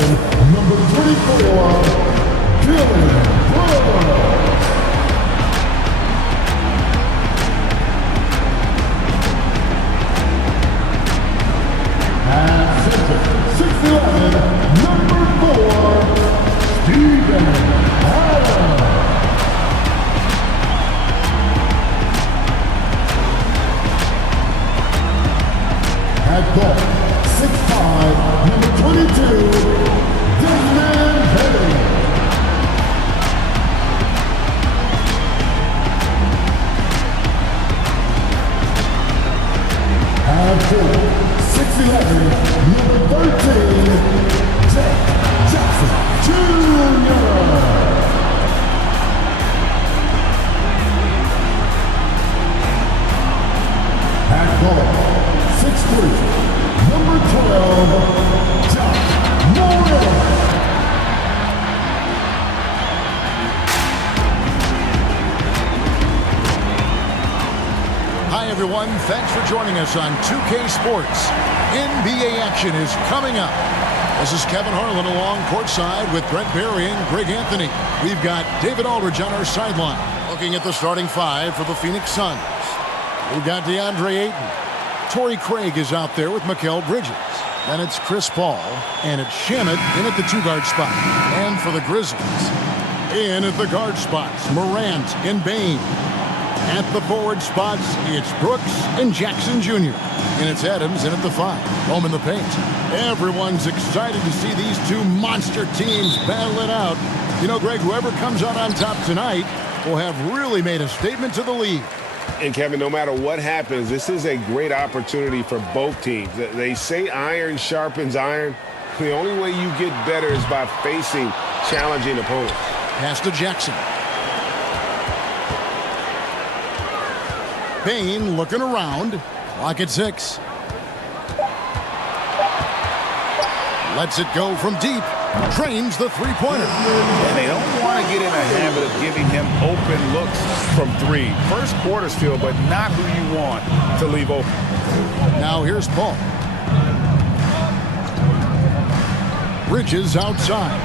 number 24, and center, 6'11", number 4, Steven Adams. At goal, 6'5", number 22, Desmond Bailey. At goal, 6'11", number 13, Jack Jackson Jr. At goal, 6'3", number 12, John Morris. Hi everyone, thanks for joining us on 2K Sports. NBA action is coming up. This is Kevin Harlan along courtside with Brent Barry and Greg Anthony. We've got David Aldridge on our sideline. Looking at the starting five for the Phoenix Suns. We've got DeAndre Ayton. Torrey Craig is out there with Mikal Bridges. Then it's Chris Paul, and it's Shamet in at the two-guard spot. And for the Grizzlies, in at the guard spots, Morant and Bane. At the forward spots, it's Brooks and Jackson Jr. And it's Adams in at the five, home in the paint. Everyone's excited to see these two monster teams battle it out. You know, Greg, whoever comes out on top tonight will have really made a statement to the league. And, Kevin, no matter what happens, this is a great opportunity for both teams. They say iron sharpens iron. The only way you get better is by facing challenging opponents. Pass to Jackson. Bane looking around. Clock at 6. Lets it go from deep. Trains the three-pointer. And they don't want to get in a habit of giving him open looks from three. First quarter's feel, but not who you want to leave open. Now here's Paul. Bridges outside.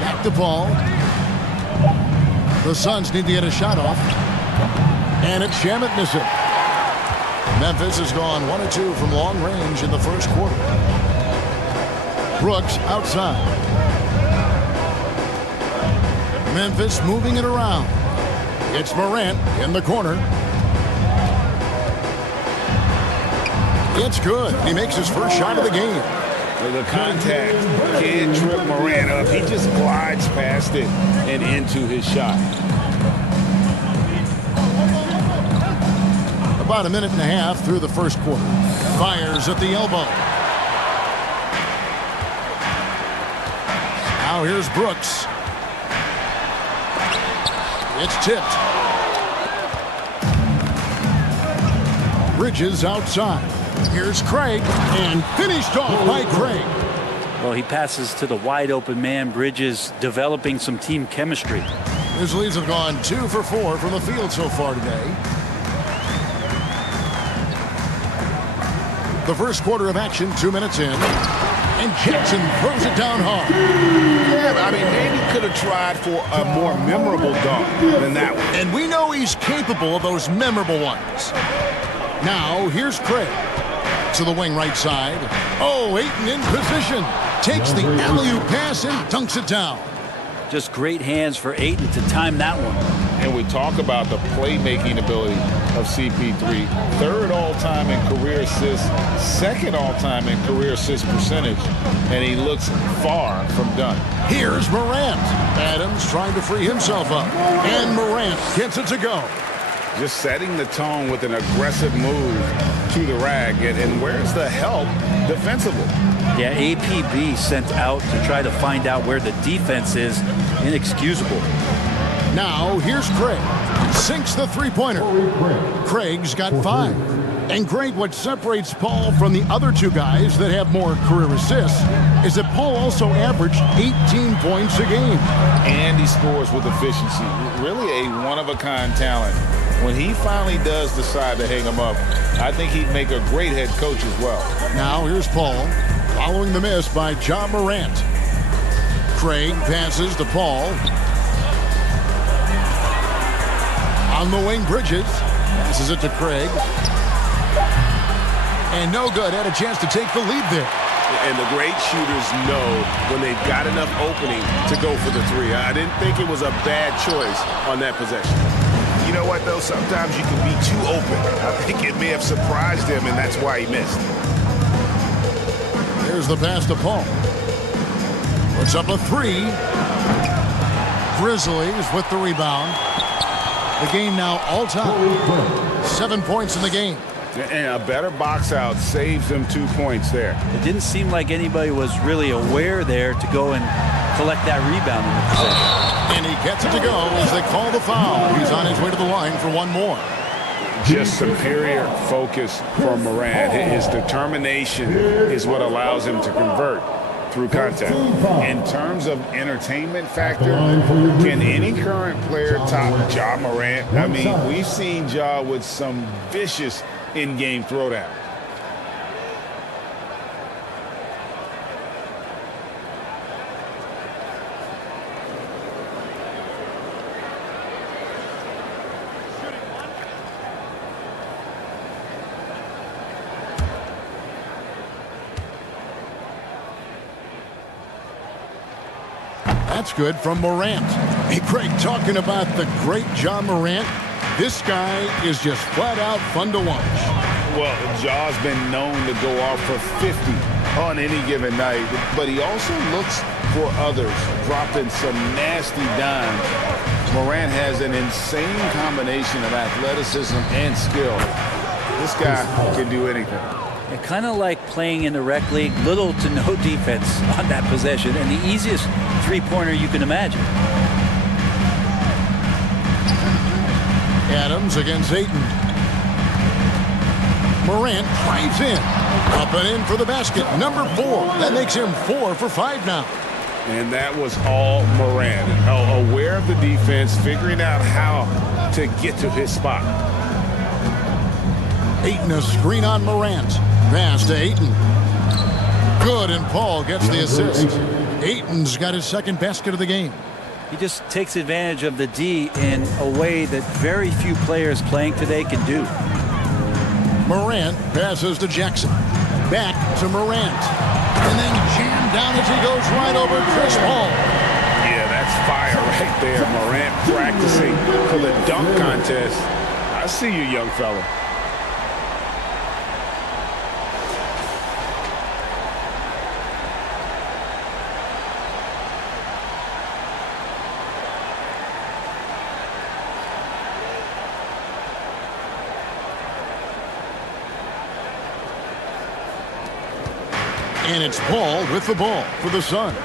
Back to Paul. The Suns need to get a shot off. And it's Shamet missing. Memphis has gone 1 of 2 from long range in the first quarter. Brooks outside. Memphis moving it around. It's Morant in the corner. It's good. He makes his first shot of the game. The contact can't trip Morant up. He just glides past it and into his shot. About a minute and a half through the first quarter. Fires at the elbow. Now here's Brooks. It's tipped. Bridges outside. Here's Craig, and finished off by Craig. Well, he passes to the wide open man. Bridges developing some team chemistry. Grizzlies have gone 2 for 4 from the field so far today. The first quarter of action, 2 minutes in. And Jackson throws it down hard. Yeah, I mean, maybe could have tried for a more memorable dunk than that one. And we know he's capable of those memorable ones. Now, here's Craig. To the wing right side. Oh, Ayton in position. Takes the alley-oop pass and dunks it down. Just great hands for Ayton to time that one. And we talk about the playmaking ability of CP3. 3rd all-time in career assists, 2nd all-time in career assist percentage, and he looks far from done. Here's Morant. Adams trying to free himself up. And Morant gets it to go. Just setting the tone with an aggressive move to the rag. And where's the help defensively? Yeah, APB sent out to try to find out where the defense is. Inexcusable. Now, here's Craig. Sinks the three-pointer. Craig's got 5. And Greg, what separates Paul from the other two guys that have more career assists is that Paul also averaged 18 points a game. And he scores with efficiency. Really a one-of-a-kind talent when he finally does decide to hang him up, I think he'd make a great head coach as well. Now here's Paul following the miss by John Morant. Craig passes to Paul. On the wing, Bridges passes it to Craig. And no good. Had a chance to take the lead there. And the great shooters know when they've got enough opening to go for the three. I didn't think it was a bad choice on that possession. You know what, though? Sometimes you can be too open. I think it may have surprised him, and that's why he missed. Here's the pass to Paul. Puts up a three. Grizzlies with the rebound. The game now all-time. 7 points in the game. And a better box out saves them 2 points there. It didn't seem like anybody was really aware there to go and collect that rebound in the possession. And he gets it to go as they call the foul. He's on his way to the line for one more. Just superior focus from Morant. His determination is what allows him to convert through contact. In terms of entertainment factor, can any current player top Ja Morant? I mean, we've seen Ja with some vicious in-game throwdown. That's good from Morant. Hey, Craig, talking about the great John Morant, this guy is just flat out fun to watch. Well, Ja's been known to go off for 50 on any given night, but he also looks for others, dropping some nasty dimes. Morant has an insane combination of athleticism and skill. This guy can do anything. It kind of like playing in the rec league, little to no defense on that possession, and the easiest three-pointer you can imagine. Adams against Ayton. Morant drives in. Up and in for the basket. Number 4. That makes him 4 for 5 now. And that was all Morant. Aware of the defense, figuring out how to get to his spot. Ayton a screen on Morant. Pass to Ayton. Good, and Paul gets the assist. Ayton's got his second basket of the game. He just takes advantage of the D in a way that very few players playing today can do. Morant passes to Jackson. Back to Morant. And then jammed down as he goes right over Chris Paul. Yeah, that's fire right there. Morant practicing for the dunk contest. I see you, young fella. And it's Paul with the ball for the Suns.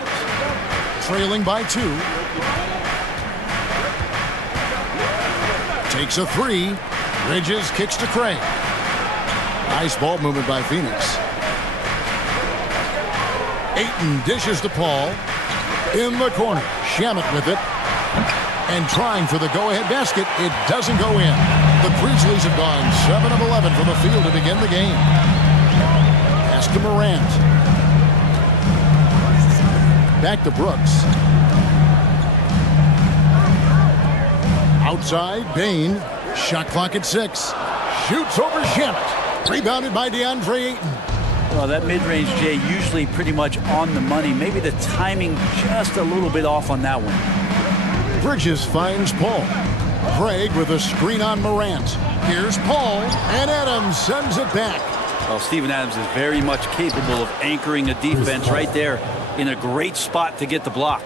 Trailing by 2. Takes a 3. Bridges kicks to Craig. Nice ball movement by Phoenix. Ayton dishes to Paul. In the corner. Shamet with it. And trying for the go-ahead basket. It doesn't go in. The Grizzlies have gone 7 of 11 from the field to begin the game. Pass to Morant. Back to Brooks. Outside, Bain. Shot clock at 6. Shoots over Shamet. Rebounded by DeAndre Ayton. Well, that mid-range, Jay, usually pretty much on the money. Maybe the timing just a little bit off on that one. Bridges finds Paul. Craig with a screen on Morant. Here's Paul, and Adams sends it back. Well, Steven Adams is very much capable of anchoring a defense right there in a great spot to get the block.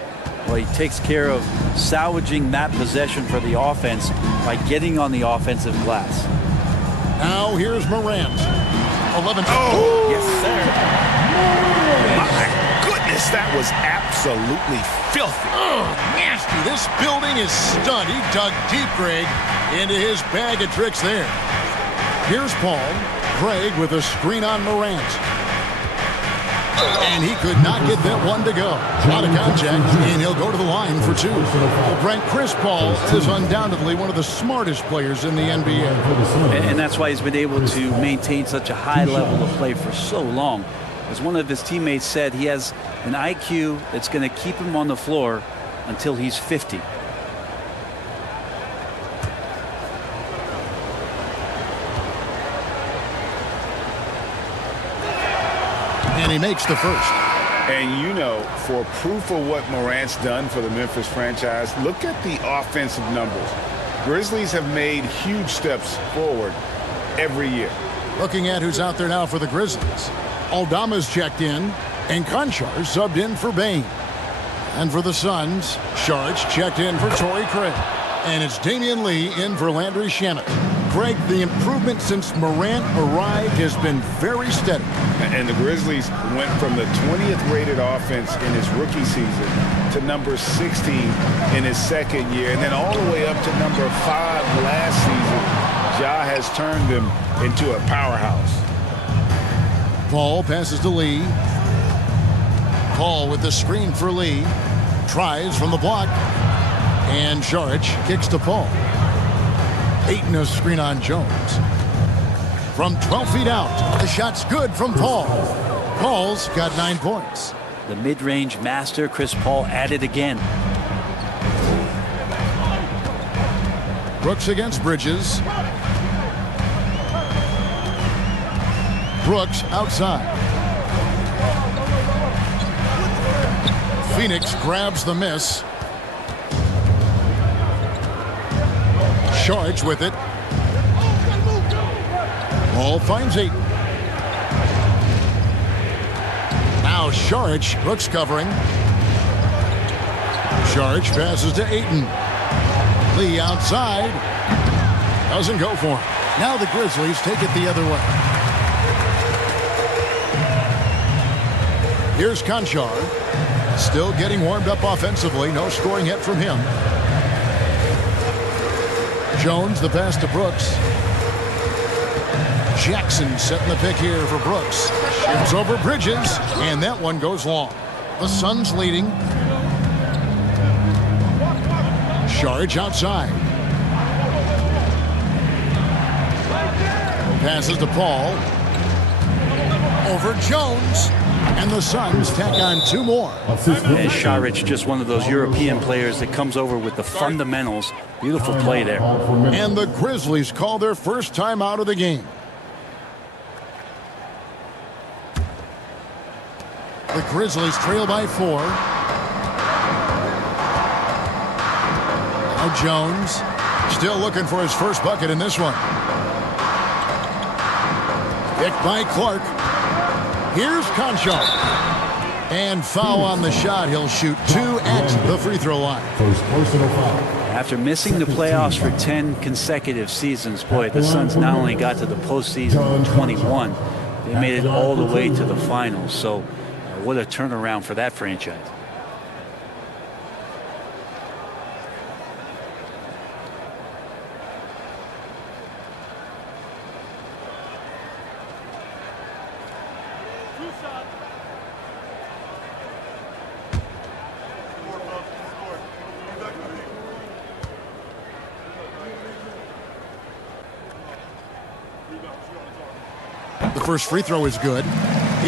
Well, he takes care of salvaging that possession for the offense by getting on the offensive glass. Now here's Morant. 11. Oh! Yes, sir. My goodness, that was absolutely filthy. Oh, nasty. This building is stunned. He dug deep, Greg, into his bag of tricks there. Here's Paul. Craig with a screen on Morant. And he could not get that one to go. Out of contact, and he'll go to the line for 2. Well, Brent, Chris Paul is undoubtedly one of the smartest players in the NBA. And that's why he's been able to maintain such a high level of play for so long. As one of his teammates said, he has an IQ that's going to keep him on the floor until he's 50. And he makes the first. And you know, for proof of what Morant's done for the Memphis franchise, look at the offensive numbers. Grizzlies have made huge steps forward every year. Looking at who's out there now for the Grizzlies. Aldama's checked in, and Conchar subbed in for Bain. And for the Suns, Sharch checked in for Torrey Craig. And it's Damian Lee in for Landry Shamet. Craig, the improvement since Morant arrived has been very steady. And the Grizzlies went from the 20th rated offense in his rookie season to number 16 in his second year, and then all the way up to number 5 last season. Ja has turned them into a powerhouse. Paul passes to Lee. Paul with the screen for Lee. Tries from the block. And Sharch kicks to Paul. Ayton a screen on Jones. From 12 feet out, the shot's good from Paul. Paul's got 9 points. The mid-range master, Chris Paul, at it again. Brooks against Bridges. Brooks outside. Phoenix grabs the miss. Sharch with it. Paul finds Ayton. Now Sharch looks covering. Sharch passes to Ayton. Lee outside. Doesn't go for him. Now the Grizzlies take it the other way. Here's Conchar. Still getting warmed up offensively. No scoring hit from him. Jones, the pass to Brooks. Jackson setting the pick here for Brooks. Shifts over Bridges, and that one goes long. The Suns leading. Sharch outside. Passes to Paul. Over Jones. And the Suns tack on 2 more. And Sharch, just one of those European players that comes over with the fundamentals. Beautiful play there. And the Grizzlies call their first time out of the game. The Grizzlies trail by 4. Now Jones still looking for his first bucket in this one. Picked by Clark. Here's Conchar. And foul on the shot. He'll shoot 2 at the free throw line. First personal foul. After missing the playoffs for 10 consecutive seasons, boy, the Suns not only got to the postseason in 21, they made it all the way to the finals. So what a turnaround for that franchise. The first free throw is good.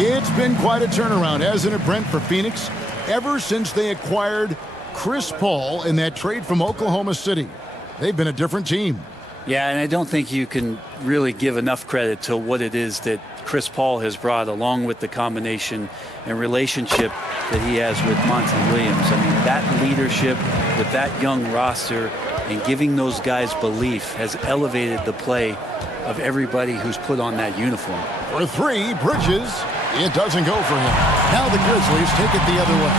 It's been quite a turnaround, hasn't it, Brent, for Phoenix? Ever since they acquired Chris Paul in that trade from Oklahoma City, they've been a different team. Yeah, and I don't think you can really give enough credit to what it is that Chris Paul has brought, along with the combination and relationship that he has with Monty Williams. I mean, that leadership with that young roster and giving those guys belief has elevated the play of everybody who's put on that uniform. For 3, Bridges. It doesn't go for him. Now the Grizzlies take it the other way.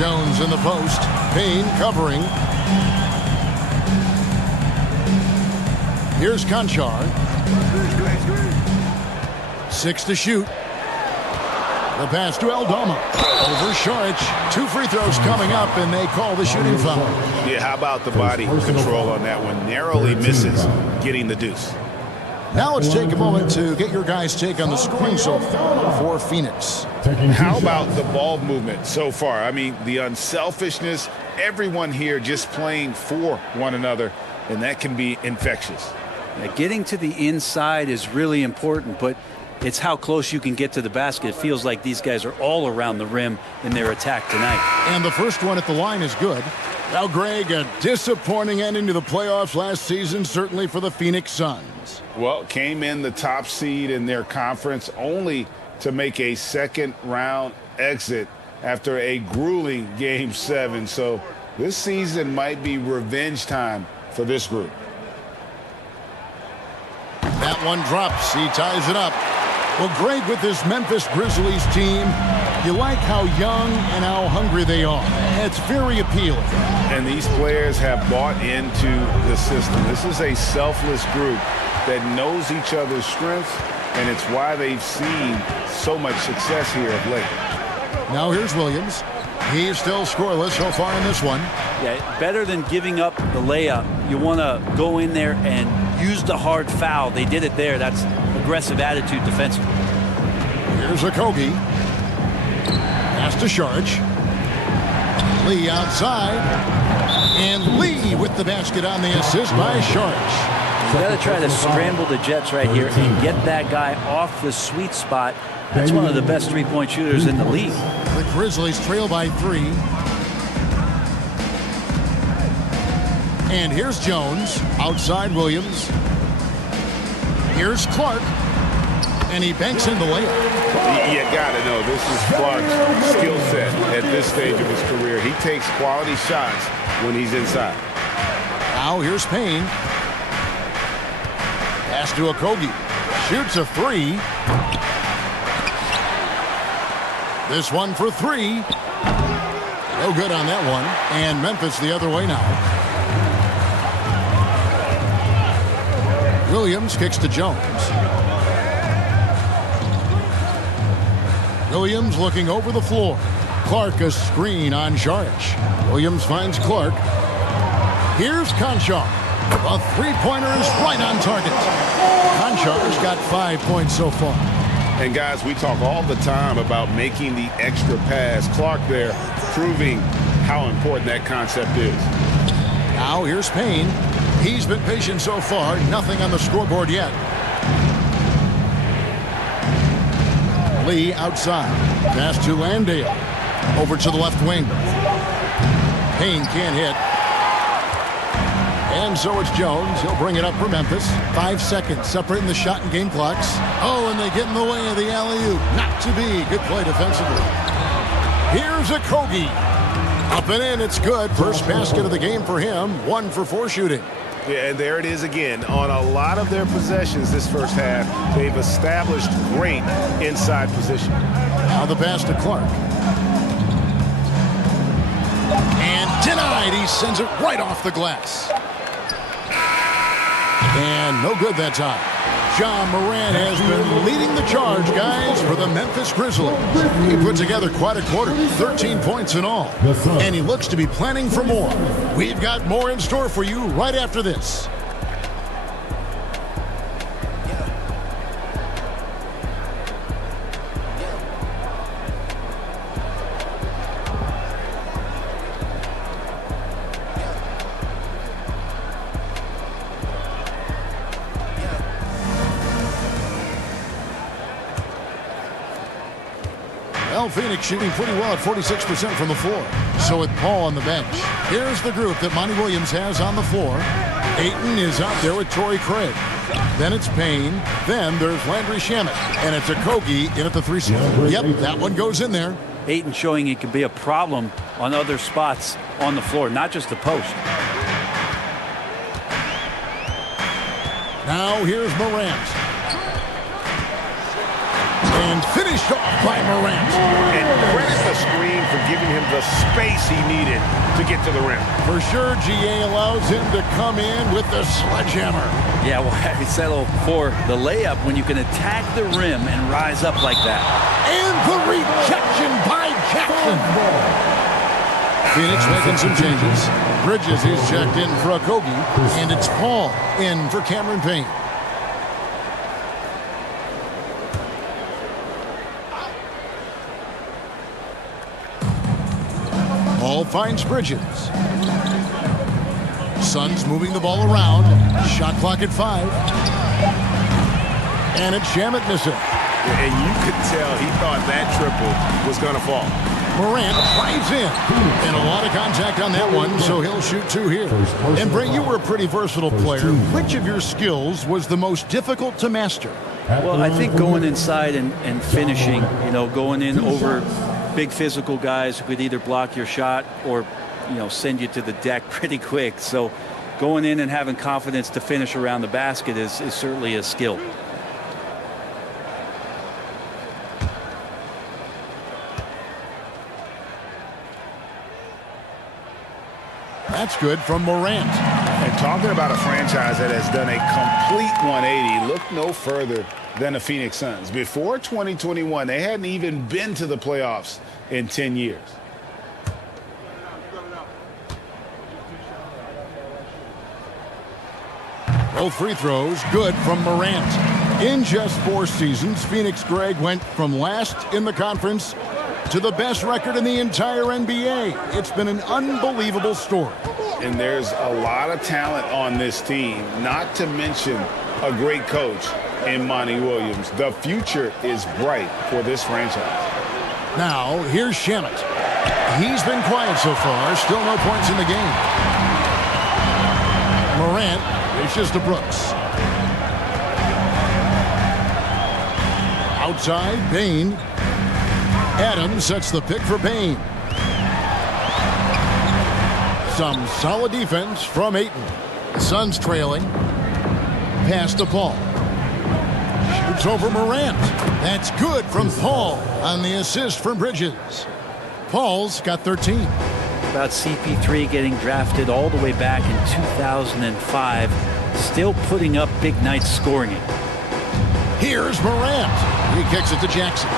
Jones in the post. Payne covering. Here's Conchar. 6 to shoot. The pass to Aldama. Over Sharch. 2 free throws coming up, and they call the shooting foul. Yeah, how about the body control on that one? Narrowly misses getting the deuce. Now let's take a moment to get your guys' take on the scoring so far for Phoenix. How about the ball movement so far? I mean, the unselfishness, everyone here just playing for one another, and that can be infectious. Getting to the inside is really important, but it's how close you can get to the basket. It feels like these guys are all around the rim in their attack tonight. And the first one at the line is good. Now, Greg, a disappointing ending to the playoffs last season, certainly for the Phoenix Suns. Well, came in the top seed in their conference only to make a second-round exit after a grueling Game 7. So this season might be revenge time for this group. That one drops. He ties it up. Well, Greg, with this Memphis Grizzlies team, you like how young and how hungry they are. It's very appealing. And these players have bought into the system. This is a selfless group that knows each other's strengths, and it's why they've seen so much success here of late. Now here's Williams. He's still scoreless so far in this one. Yeah, better than giving up the layup. You want to go in there and use the hard foul. They did it there. That's aggressive attitude defensively. Here's Okogie. Pass to Sharge. Lee outside. And Lee with the basket on the assist by Sharge. You got to try to scramble the Jets right here and get that guy off the sweet spot. That's one of the best three-point shooters in the league. The Grizzlies trail by 3. And here's Jones. Outside Williams. Here's Clark. And he banks in the layup. You got to know this is Clark's skill set at this stage of his career. He takes quality shots when he's inside. Now here's Payne. Pass to Okogie. Shoots a 3. This one for 3. No good on that one. And Memphis the other way now. Williams kicks to Jones. Williams looking over the floor. Clark a screen on Sharge. Williams finds Clark. Here's Conchar. A three-pointer is right on target. Conchar's got 5 points so far. And guys, we talk all the time about making the extra pass. Clark there proving how important that concept is. Now here's Payne. He's been patient so far. Nothing on the scoreboard yet. Lee outside. Pass to Landale. Over to the left wing. Payne can't hit. And so it's Jones. He'll bring it up for Memphis. 5 seconds separating the shot and game clocks. Oh, and they get in the way of the alley-oop. Not to be. Good play defensively. Here's Okogie. Up and in. It's good. First basket of the game for him. 1 for 4 shooting. Yeah, and there it is again. On a lot of their possessions this first half, they've established great inside position. Now the pass to Clark. And denied. He sends it right off the glass. And no good that time. John Moran has been leading the charge, guys, for the Memphis Grizzlies. He put together quite a quarter, 13 points in all. And he looks to be planning for more. We've got more in store for you right after this. Phoenix shooting pretty well at 46% from the floor. So with Paul on the bench, here's the group that Monty Williams has on the floor. Ayton is out there with Torrey Craig. Then it's Payne. Then there's Landry Shamet. And it's Okogie in at the 3 spot. Yep, that one goes in there. Ayton showing it can be a problem on other spots on the floor, not just the post. Now here's Morant. And finished off by Morant. And credit the screen for giving him the space he needed to get to the rim. For sure, GA allows him to come in with the sledgehammer. Yeah, well, I settle for the layup when you can attack the rim and rise up like that. And the rejection by Jackson. Phoenix making some changes. Bridges is checked in for Okogie. And it's Paul in for Cameron Payne. Paul finds Bridges. Suns moving the ball around. Shot clock at 5. And it's Shamet missing. And you could tell he thought that triple was going to fall. Morant drives in. And a lot of contact on that one, so he'll shoot 2 here. And Brent, you were a pretty versatile player. Which of your skills was the most difficult to master? Well, I think going inside and finishing, going in over big physical guys who could either block your shot or, send you to the deck pretty quick. So going in and having confidence to finish around the basket is certainly a skill. That's good from Morant. And talking about a franchise that has done a complete 180, look no further than the Phoenix Suns. Before 2021, they hadn't even been to the playoffs in 10 years. Both free throws good from Morant. In just 4 seasons, Phoenix, Greg, went from last in the conference to the best record in the entire NBA. It's been an unbelievable story. And there's a lot of talent on this team, not to mention a great coach in Monty Williams. The future is bright for this franchise. Now, here's Shamet. He's been quiet so far. Still no points in the game. Morant dishes to Brooks. Outside, Bane. Adams sets the pick for Bane. Some solid defense from Ayton. Suns trailing. Pass to Paul. Shoots over Morant. That's good from Paul on the assist from Bridges. Paul's got 13. About CP3 getting drafted all the way back in 2005. Still putting up big nights scoring it. Here's Morant. He kicks it to Jackson.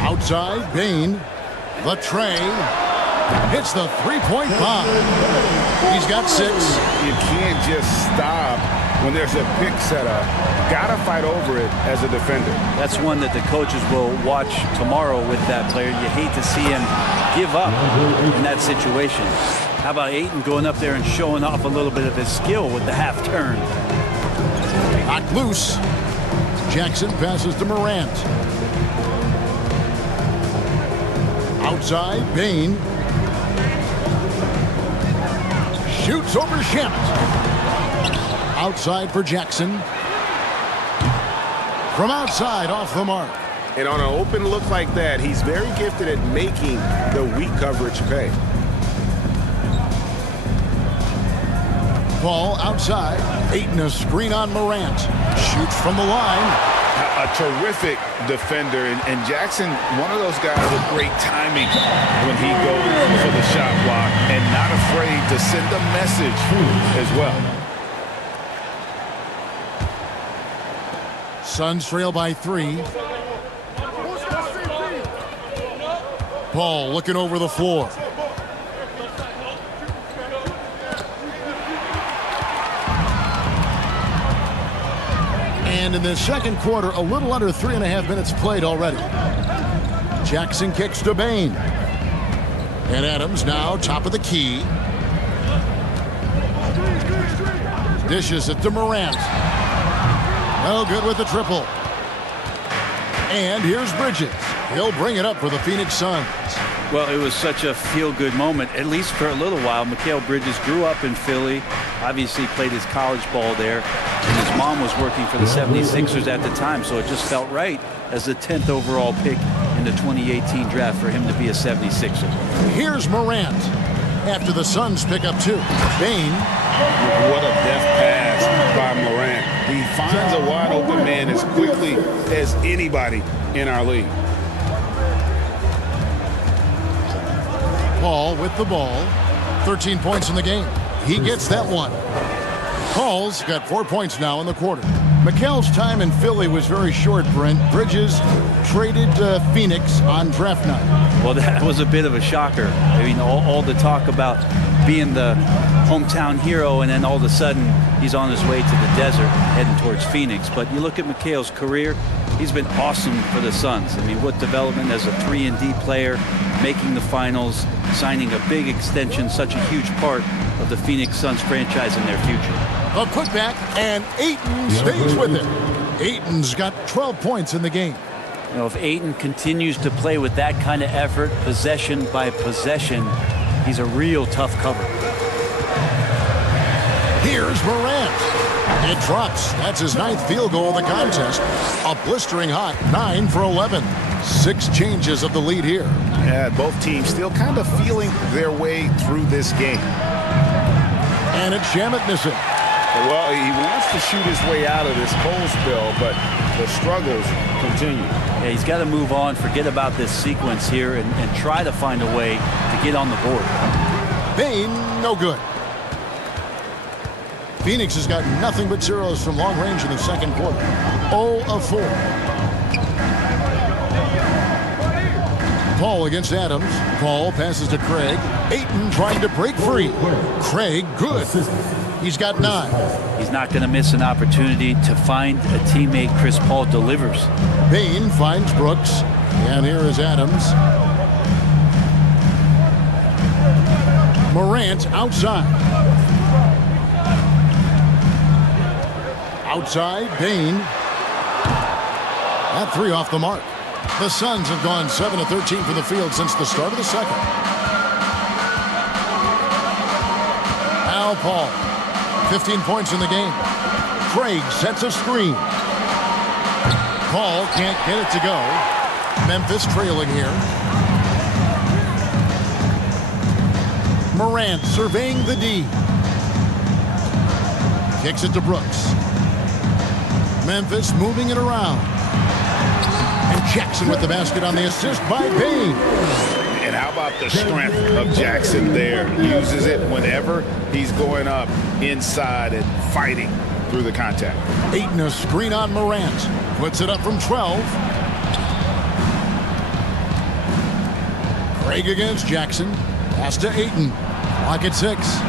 Outside, Bane. The tray. Hits the three-point bomb. He's got 6. You can't just stop when there's a pick set up. Gotta fight over it as a defender. That's one that the coaches will watch tomorrow with that player. You hate to see him give up in that situation. How about Ayton going up there and showing off a little bit of his skill with the half turn? Knocked loose. Jackson passes to Morant. Outside, Bane. Shoots over Shamet. Outside for Jackson. From outside, off the mark. And on an open look like that, he's very gifted at making the weak coverage pay. Paul outside. Ayton a screen on Morant. Shoots from the line. A terrific defender, and Jackson, one of those guys with great timing when he goes for the shot block and not afraid to send a message as well. Suns trail by 3. Paul looking over the floor. And in the second quarter, a little under 3.5 minutes played already. Jackson kicks to Bane. And Adams now top of the key. Dishes it to Morant. No good with the triple. And here's Bridges. He'll bring it up for the Phoenix Suns. Well, it was such a feel-good moment, at least for a little while. Mikal Bridges grew up in Philly, obviously played his college ball there, and his mom was working for the 76ers at the time, so it just felt right as the 10th overall pick in the 2018 draft for him to be a 76er. Here's Morant after the Suns pick up 2. Bane. What a deft pass by Morant. He finds a wide-open man as quickly as anybody in our league. Paul with the ball. 13 points in the game. He gets that one. Paul's got 4 points now in the quarter. Mikal's time in Philly was very short, Brent. Bridges traded Phoenix on draft night. Well, that was a bit of a shocker. I mean, all the talk about being the hometown hero, and then all of a sudden he's on his way to the desert heading towards Phoenix. But you look at Mikal's career, he's been awesome for the Suns. I mean, what development as a 3-and-D player, making the finals, signing a big extension, such a huge part of the Phoenix Suns franchise in their future. A putback, and Ayton stays with it. Ayton's got 12 points in the game. You know, if Ayton continues to play with that kind of effort, possession by possession, he's a real tough cover. Here's Morant. It drops. That's his 9th field goal of the contest. A blistering hot 9 for 11. 6 changes of the lead here. Yeah, both teams still kind of feeling their way through this game. And it's Shamet missing. Well, he wants to shoot his way out of this cold spell, but the struggles continue. Yeah, he's got to move on, forget about this sequence here, and try to find a way to get on the board. Bane, no good. Phoenix has got nothing but zeros from long range in the second quarter. 0 of 4. Paul against Adams. Paul passes to Craig. Ayton trying to break free. Craig, good. He's got 9. He's not going to miss an opportunity to find a teammate. Chris Paul delivers. Bane finds Brooks. And here is Adams. Morant outside. Outside, Bane. That 3 off the mark. The Suns have gone 7 of 13 from the field since the start of the second. Al Paul, 15 points in the game. Craig sets a screen. Paul can't get it to go. Memphis trailing here. Morant surveying the D. Kicks it to Brooks. Memphis moving it around. And Jackson with the basket on the assist by Bane. And how about the strength of Jackson there? Uses it whenever he's going up inside and fighting through the contact. Ayton a screen on Morant. Puts it up from 12. Craig against Jackson. Pass to Ayton. Clock at 6.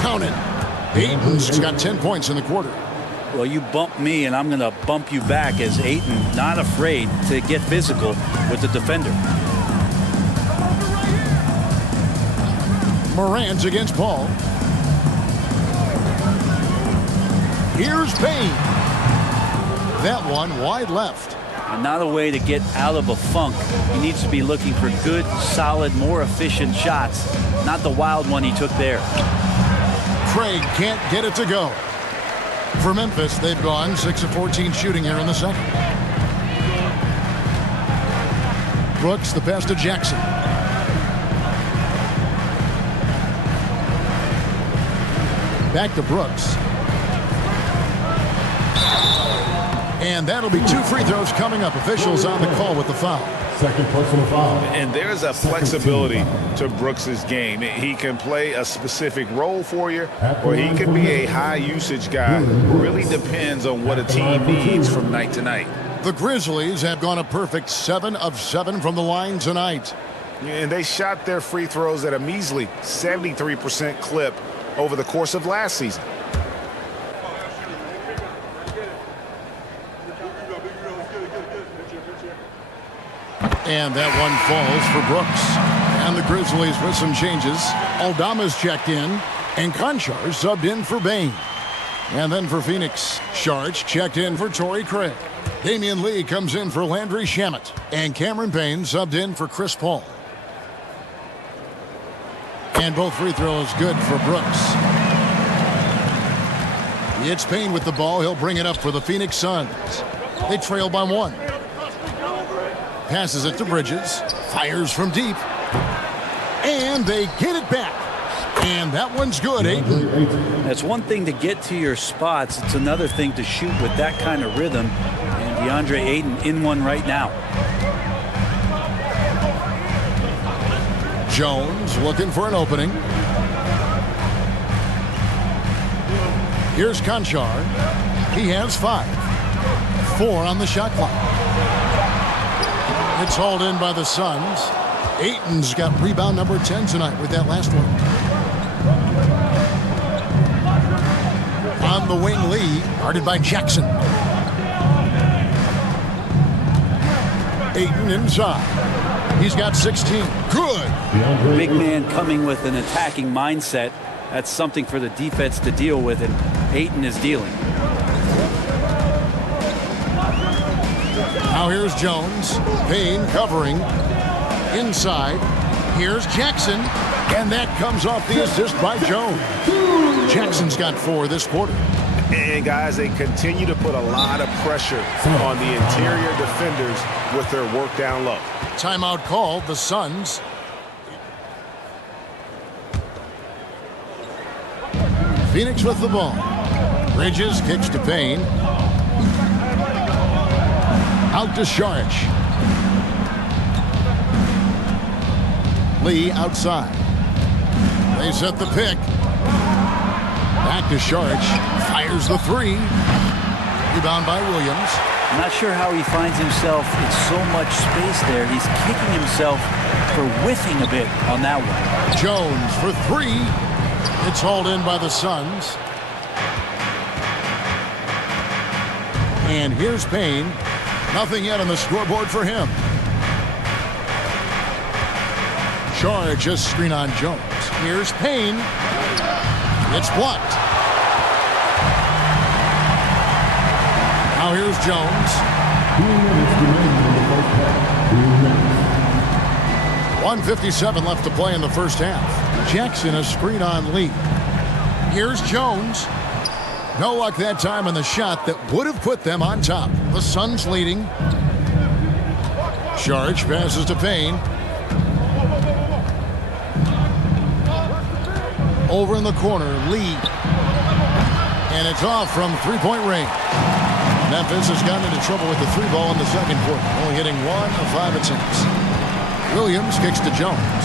Count it. Ayton's got 10 points in the quarter. Well, you bump me, and I'm going to bump you back as Ayton not afraid to get physical with the defender. Morant against Paul. Here's Bane. That one wide left. And not a way to get out of a funk. He needs to be looking for good, solid, more efficient shots, not the wild one he took there. Craig can't get it to go. For Memphis, they've gone 6 of 14 shooting here in the second. Brooks, the pass to Jackson. Back to Brooks. And that'll be 2 free throws coming up. Officials on the call with the foul. Second personal foul. And there's a flexibility to Brooks's game. He can play a specific role for you, or he can be a high-usage guy. Really depends on what a team needs from night to night. The Grizzlies have gone a perfect 7 of 7 from the line tonight. And they shot their free throws at a measly 73% clip over the course of last season. And that one falls for Brooks. And the Grizzlies with some changes. Aldama's checked in, and Conchar subbed in for Bane. And then for Phoenix, Sharch checked in for Torrey Craig. Damian Lee comes in for Landry Shamet. And Cameron Payne subbed in for Chris Paul. And both free throws good for Brooks. It's Payne with the ball. He'll bring it up for the Phoenix Suns. They trail by 1. Passes it to Bridges. Fires from deep. And they get it back. And that one's good, Ayton. It's one thing to get to your spots. It's another thing to shoot with that kind of rhythm. And DeAndre Ayton in one right now. Jones looking for an opening. Here's Conchar. He has 5. 4 on the shot clock. It's hauled in by the Suns. Ayton's got rebound number 10 tonight with that last one. On the wing, Lee, guarded by Jackson. Ayton inside. He's got 16. Good. Big man coming with an attacking mindset. That's something for the defense to deal with, and Ayton is dealing. Now here's Jones. Payne covering. Inside. Here's Jackson. And that comes off the assist by Jones. Jackson's got 4 this quarter. And guys, they continue to put a lot of pressure on the interior defenders with their work down low. Timeout called, the Suns. Phoenix with the ball. Bridges kicks to Payne. Out to Saric. Lee outside. They set the pick. Back to Saric. Fires the 3. Rebound by Williams. I'm not sure how he finds himself in so much space there. He's kicking himself for whiffing a bit on that one. Jones for 3. It's hauled in by the Suns. And here's Payne. Nothing yet on the scoreboard for him. Saric just screen on Jones. Here's Payne. It's blocked. Now here's Jones. 1:57 left to play in the first half. Jackson a screen on Lee. Here's Jones. No luck that time on the shot that would have put them on top. The Suns leading. Saric passes to Payne. Over in the corner, Lee. And it's off from three-point range. Memphis has gotten into trouble with the 3 ball in the second quarter, only hitting 1 of 5 attempts. Williams kicks to Jones.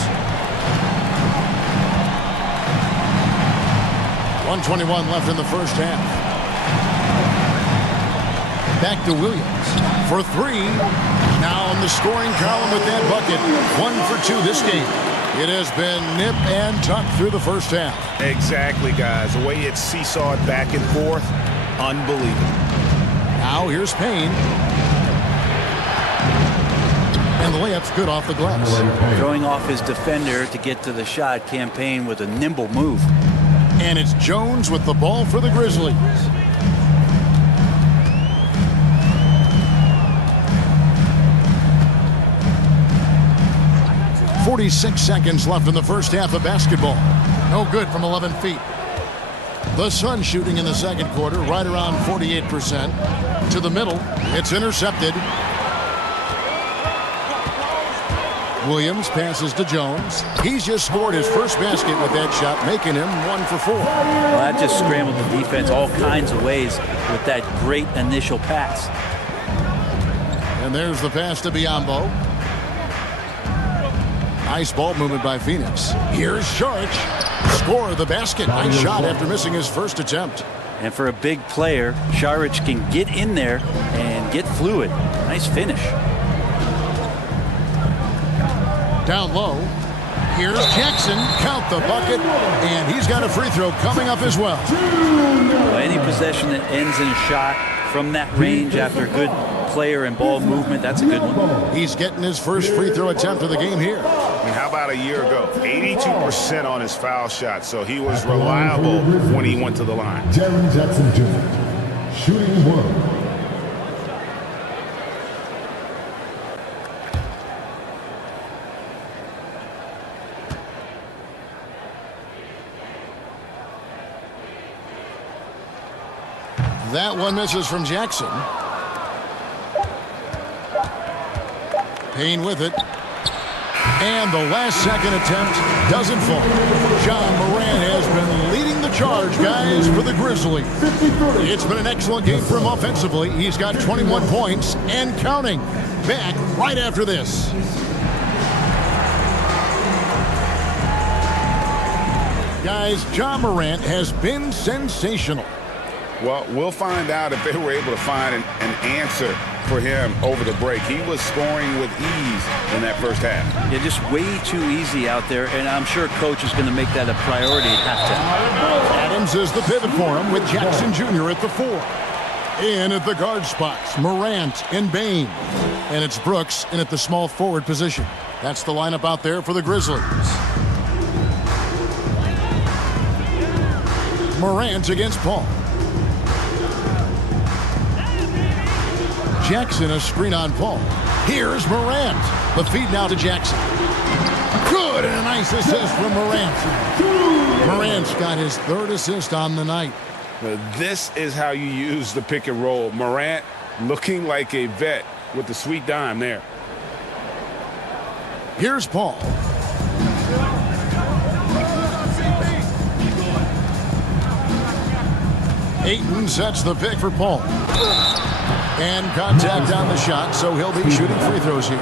1:21 left in the first half. Back to Williams for 3. Now in the scoring column with that bucket. 1 for 2 this game. It has been nip and tuck through the first half. Exactly, guys. The way it's seesawed back and forth, unbelievable. Now here's Payne. And the layup's good off the glass. Throwing off his defender to get to the shot. Campaign with a nimble move. And it's Jones with the ball for the Grizzlies. .46 seconds left in the first half of basketball. No good from 11 feet. The Suns shooting in the second quarter right around 48%. To the middle. It's intercepted. Williams passes to Jones. He's just scored his first basket with that shot, making him 1 for 4. Well, that just scrambled the defense all kinds of ways with that great initial pass. And there's the pass to Biyombo. Nice ball movement by Phoenix. Here's Saric. Score the basket. Nice shot after missing his first attempt. And for a big player, Saric can get in there and get fluid. Nice finish. Down low. Here's Jackson. Count the bucket. And he's got a free throw coming up as well. Well, any possession that ends in a shot from that range after good player and ball movement, that's a good one. He's getting his first free throw attempt of the game here. And how about a year ago? 82% on his foul shot, so he was reliable when he went to the line. Jaren Jackson Jr. shooting 1. That one misses from Jackson. Payne with it. And the last second attempt doesn't fall. John Moran has been leading the charge, guys, for the Grizzlies. It's been an excellent game for him offensively. He's got 21 points and counting. Back right after this. Guys, John Morant has been sensational. Well, we'll find out if they were able to find an answer for him over the break. He was scoring with ease in that first half. Yeah, just way too easy out there, and I'm sure coach is going to make that a priority at halftime. Adams is the pivot for him with Jackson Jr. at the 4. In at the guard spots, Morant and Bain. And it's Brooks in at the small forward position. That's the lineup out there for the Grizzlies. Morant against Paul. Jackson a screen on Paul. Here's Morant. The feed now to Jackson. Good, and a nice assist from Morant. Morant's got his 3rd assist on the night. This is how you use the pick and roll. Morant looking like a vet with the sweet dime there. Here's Paul. Ayton sets the pick for Paul. And contact on the shot, so he'll be shooting free throws here.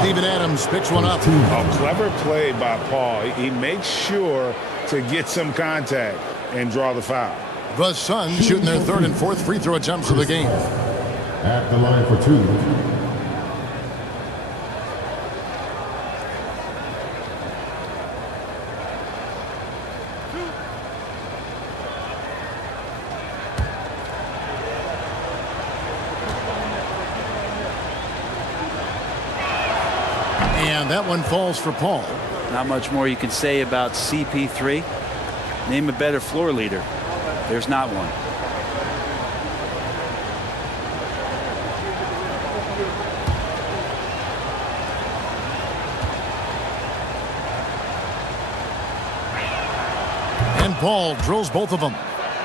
Steven Adams picks one up. A clever play by Paul. He makes sure to get some contact and draw the foul. The Suns shooting their 3rd and 4th free throw attempts of the game. At the line for 2. And that one falls for Paul. Not much more you can say about CP3. Name a better floor leader. There's not one. And Paul drills both of them.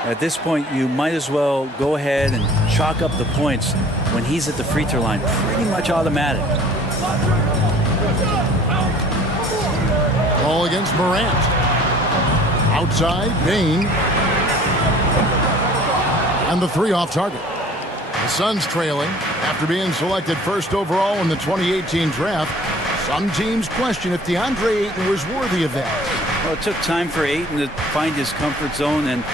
At this point, you might as well go ahead and chalk up the points when he's at the free throw line. Pretty much automatic. Ball against Morant. Outside, Bain. And the 3 off target. The Suns trailing after being selected 1st overall in the 2018 draft. Some teams question if DeAndre Ayton was worthy of that. Well, it took time for Ayton to find his comfort zone and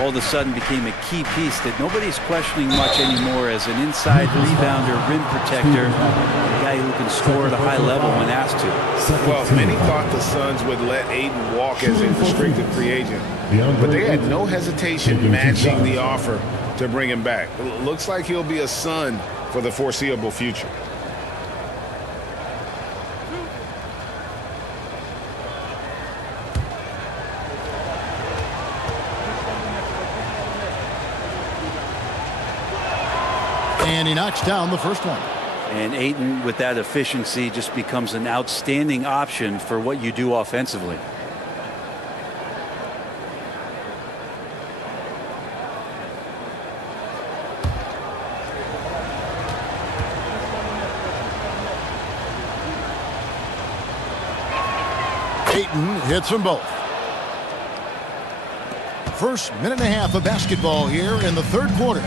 all of a sudden became a key piece that nobody's questioning much anymore as an inside rebounder, rim protector, a guy who can score at a high level when asked to. Well, many thought the Suns would let Ayton walk as a restricted free agent, but they had no hesitation matching the offer to bring him back. It looks like he'll be a Sun for the foreseeable future. And he knocks down the first one. And Ayton, with that efficiency, just becomes an outstanding option for what you do offensively. Ayton hits them both. First minute and a half of basketball here in the 3rd quarter.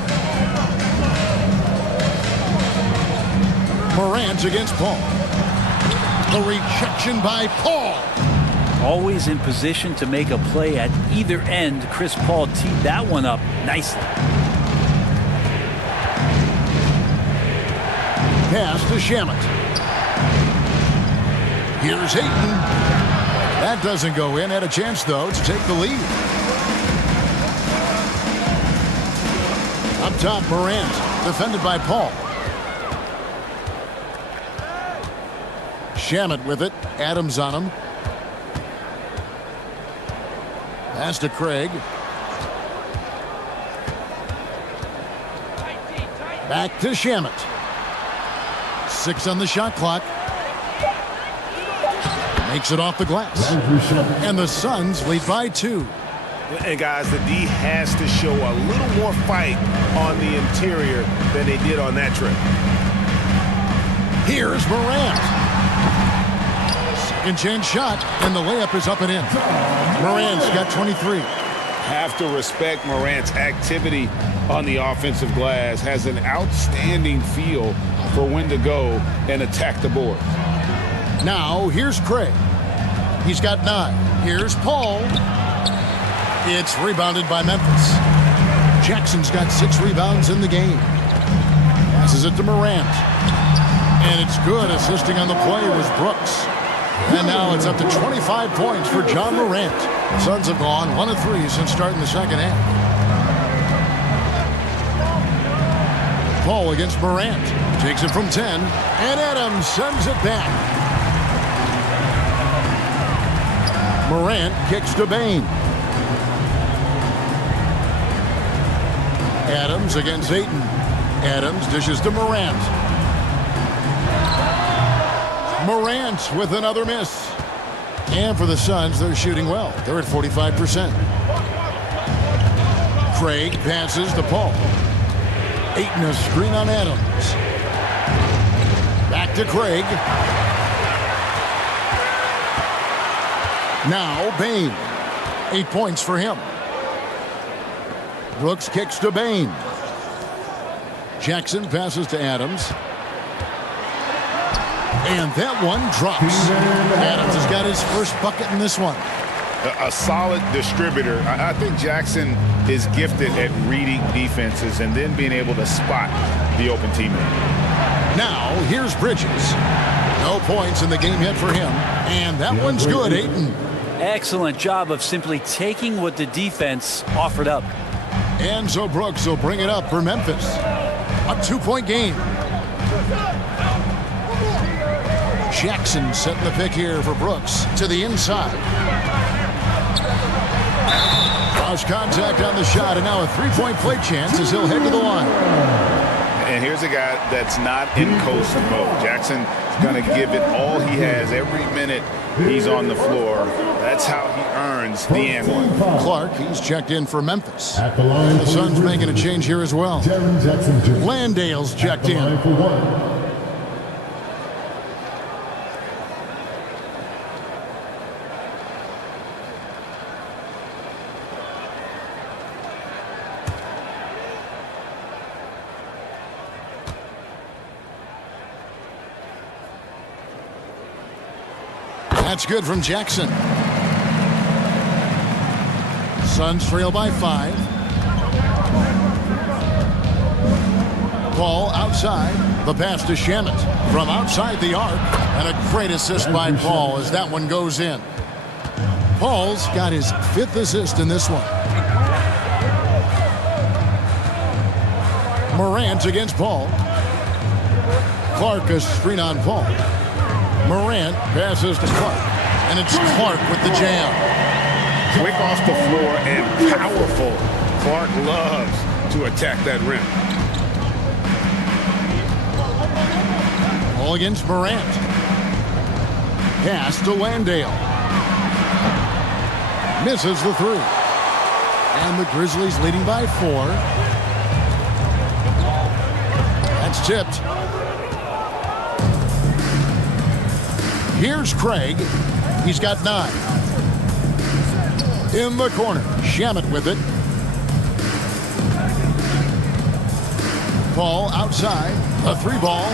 Morant against Paul. The rejection by Paul. Always in position to make a play at either end. Chris Paul teed that one up nicely. Pass to Shamet. Here's Ayton. That doesn't go in. Had a chance, though, to take the lead. Up top, Morant. Defended by Paul. Shamet with it. Adams on him. Pass to Craig. Back to Shamet. 6 on the shot clock. Makes it off the glass. And the Suns lead by 2. And guys, the D has to show a little more fight on the interior than they did on that trip. Here's Morant. Second chance shot, and the layup is up and in. Morant's got 23. Have to respect Morant's activity on the offensive glass. Has an outstanding feel for when to go and attack the board. Now, here's Craig. He's got 9. Here's Paul. It's rebounded by Memphis. Jackson's got 6 rebounds in the game. Passes it to Morant. And it's good. Assisting on the play was Brooks. And now it's up to 25 points for John Morant. The Suns have gone 1 of 3 since starting the second half. Paul against Morant. Takes it from 10. And Adams sends it back. Morant kicks to Bain. Adams against Ayton. Adams dishes to Morant. Morant with another miss. And for the Suns, they're shooting well. They're at 45%. Craig passes to Paul. Ayton a screen on Adams. Back to Craig. Now Bain. 8 points for him. Brooks kicks to Bain. Jackson passes to Adams. And that one drops. Adams has got his first bucket in this one. A solid distributor. I think Jackson is gifted at reading defenses and then being able to spot the open teammate. Now, here's Bridges. No points in the game yet for him. And that one's good, Ayton. Excellent job of simply taking what the defense offered up. And so Brooks will bring it up for Memphis. A 2-point game. Jackson setting the pick here for Brooks to the inside. Cross contact on the shot, and now a 3-point play chance as he'll head to the line. And here's a guy that's not in coast mode. Jackson's going to give it all he has every minute he's on the floor. That's how he earns the and one. Clark, he's checked in for Memphis. At the line, The Suns making a change here as well. Jaren Jackson Jr. Landale's checked At the in. line for one. That's good from Jackson. Suns trail by 5. Paul outside. The pass to Shamet from outside the arc. And a great assist by Paul as that one goes in. Paul's got his 5th assist in this one. Morant against Paul. Clark a screen on Paul. Morant passes to Clark. And it's Clark with the jam. Quick off the floor and powerful. Clark loves to attack that rim. All against Morant. Pass to Landale. Misses the 3. And the Grizzlies leading by 4. That's tipped. Here's Craig. He's got 9. In the corner. Shamet with it. Paul outside. A 3 ball.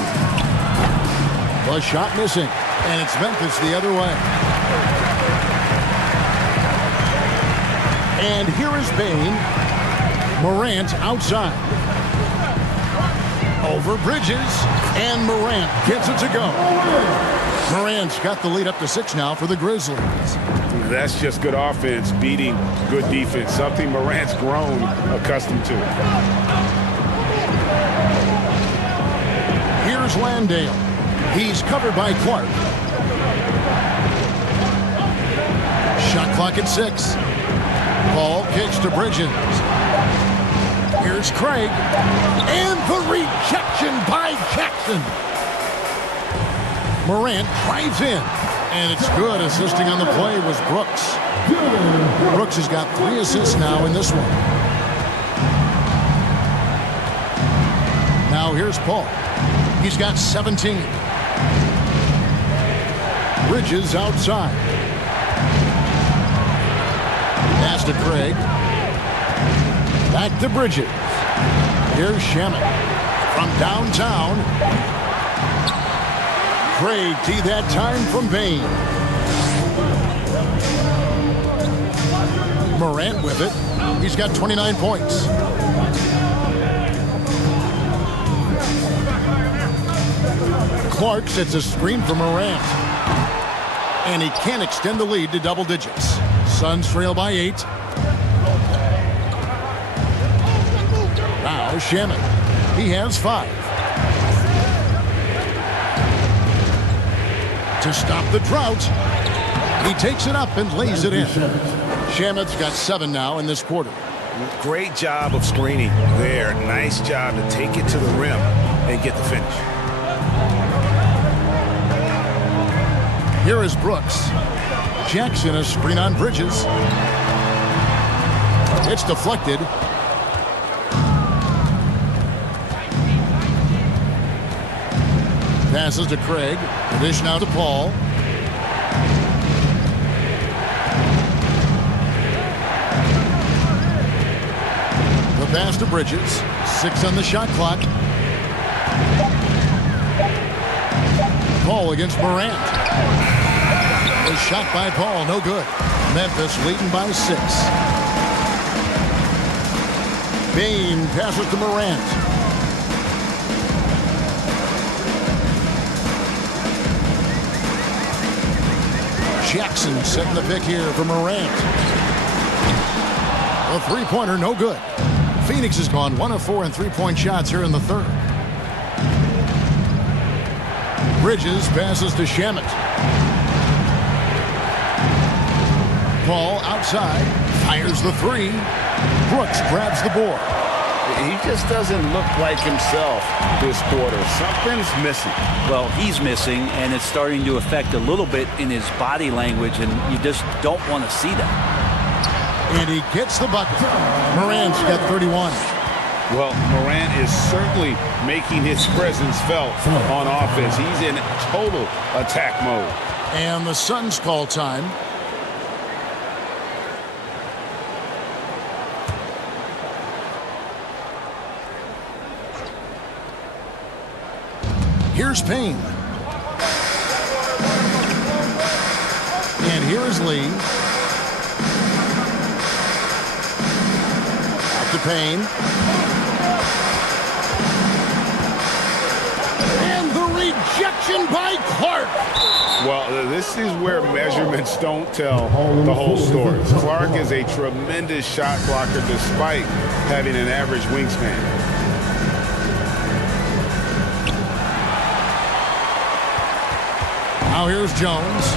The shot missing. And it's Memphis the other way. And here is Bain. Morant outside. Over Bridges. And Morant gets it to go. Morant's got the lead up to 6 now for the Grizzlies. That's just good offense beating good defense, something Morant's grown accustomed to. Here's Landale. He's covered by Clark. Shot clock at 6. Paul kicks to Bridges. Here's Craig. And the rejection by Jackson. Morant drives in. And it's good. Assisting on the play was Brooks. Brooks has got 3 assists now in this one. Now here's Paul. He's got 17. Bridges outside. Pass to Craig. Back to Bridges. Here's Shamet from downtown. Craig teed that time from Bain. Morant with it. He's got 29 points. Clark sets a screen for Morant. And he can't extend the lead to double digits. Suns trail by 8. Now Shamet. He has 5. To stop the drought, he takes it up and lays it in. Shamet's got 7 now in this quarter. Great job of screening there. Nice job to take it to the rim and get the finish. Here is Brooks. Jackson a screen on Bridges. It's deflected. Passes to Craig. Dish now to Paul. The pass to Bridges. 6 on the shot clock. Paul against Morant. The shot by Paul, no good. Memphis leading by 6. Bain passes to Morant. Jackson setting the pick here for Morant. A three-pointer, no good. Phoenix has gone 1 of 4 in three-point shots here in the third. Bridges passes to Shamet. Paul outside, fires the 3. Brooks grabs the board. He just doesn't look like himself this quarter. Something's missing. Well, he's missing, and it's starting to affect a little bit in his body language, and you just don't want to see that. And he gets the bucket. Morant's got 31. Well, Morant is certainly making his presence felt on offense. He's in total attack mode. And the Suns call time. Here's Payne. And here is Lee. Out to Payne. And the rejection by Clark. Well, this is where measurements don't tell the whole story. Clark is a tremendous shot blocker despite having an average wingspan. Now here's Jones.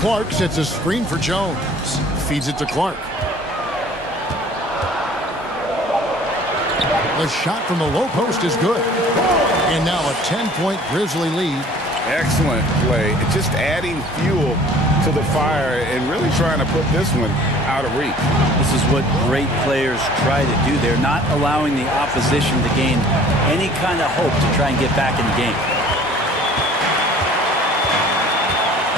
Clark sets a screen for Jones. Feeds it to Clark. The shot from the low post is good. And now a 10-point Grizzly lead. Excellent play. Just adding fuel to the fire and really trying to put this one out of reach. This is what great players try to do. They're not allowing the opposition to gain any kind of hope to try and get back in the game.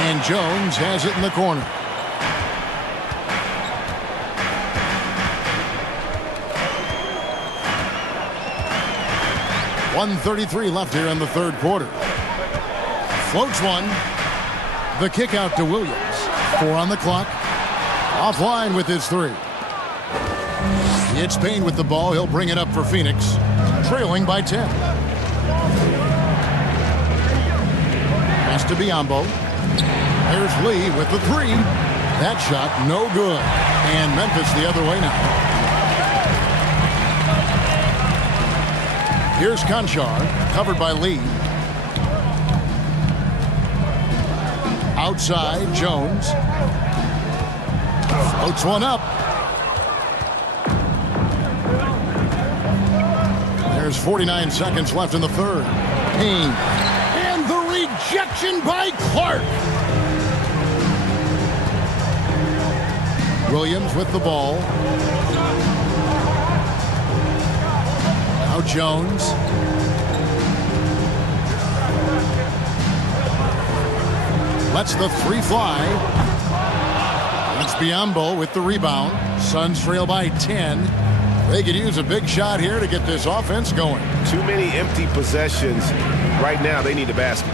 And Jones has it in the corner. .133 left here in the third quarter. Floats one. The kick out to Williams. 4 on the clock. Offline with his 3. It's Payne with the ball. He'll bring it up for Phoenix. Trailing by 10. Pass to Biyombo. There's Lee with the 3. That shot no good. And Memphis the other way now. Here's Conchar, covered by Lee. Outside, Jones. Floats one up. There's 49 seconds left in the third. Payne. And the rejection by Clark. Williams with the ball. Now Jones. Lets the 3 fly. That's Biyombo with the rebound. Suns trail by 10. They could use a big shot here to get this offense going. Too many empty possessions. Right now, they need a basket.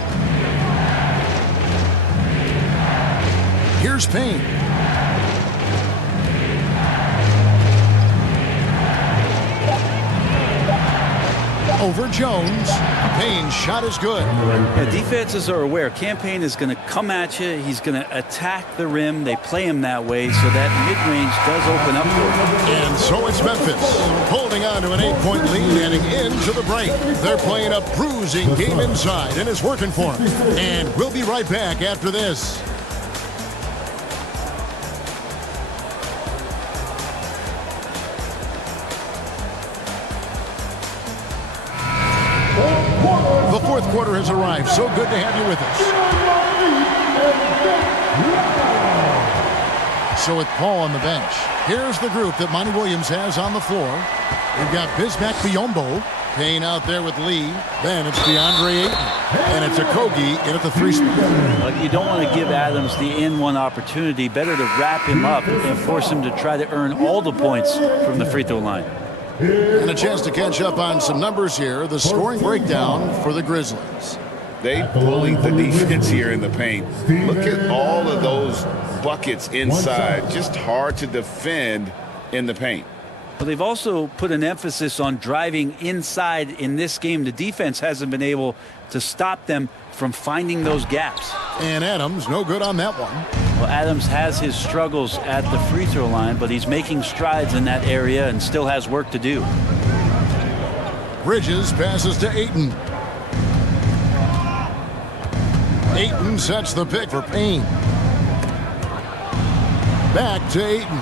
Here's Payne. over Jones. Payne's shot is good. Yeah, defenses are aware. Campaign is going to come at you. He's going to attack the rim. They play him that way, so that mid-range does open up for him. And so it's Memphis holding on to an 8-point lead heading into the break. They're playing a bruising game inside, and it's working for them. And we'll be right back after this. The fourth quarter has arrived. So good to have you with us. So with Paul on the bench, here's the group that Monty Williams has on the floor. We've got Bismack Biyombo, Payne out there with Lee. Then it's DeAndre Ayton. And it's Okogie in at the 3 spot. Well, you don't want to give Adams the N1 opportunity. Better to wrap him up and force him to try to earn all the points from the free throw line. And a chance to catch up on some numbers here. The scoring breakdown for the Grizzlies. They bullied the defense here in the paint. Look at all of those buckets inside. Just hard to defend in the paint. But they've also put an emphasis on driving inside in this game. The defense hasn't been able to stop them from finding those gaps. And Adams, no good on that one. Well, Adams has his struggles at the free throw line, but he's making strides in that area and still has work to do. Bridges passes to Ayton. Ayton sets the pick for Payne. Back to Ayton.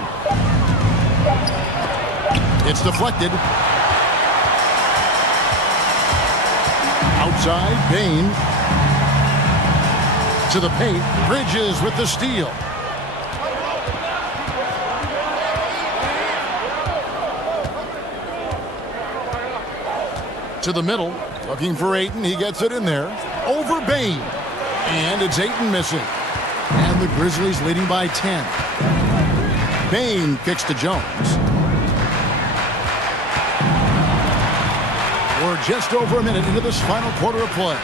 It's deflected. Outside, Payne. To the paint. Bridges with the steal. To the middle. Looking for Ayton. He gets it in there. Over Payne. And it's Ayton missing. And the Grizzlies leading by 10. Payne kicks to Jones. We're just over a minute into this final quarter of play.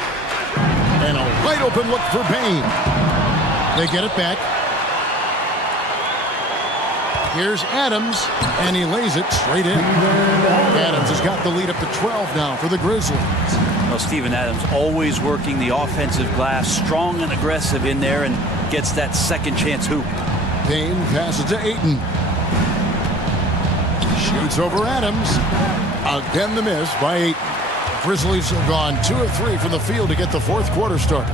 And a wide open look for Payne. They get it back. Here's Adams, and he lays it straight in. Adams has got the lead up to 12 now for the Grizzlies. Well, Steven Adams always working the offensive glass, strong and aggressive in there, and gets that second chance hoop. Payne passes to Ayton. Shoots over Adams. Again the miss by Ayton. Grizzlies have gone 2 of 3 from the field to get the fourth quarter started.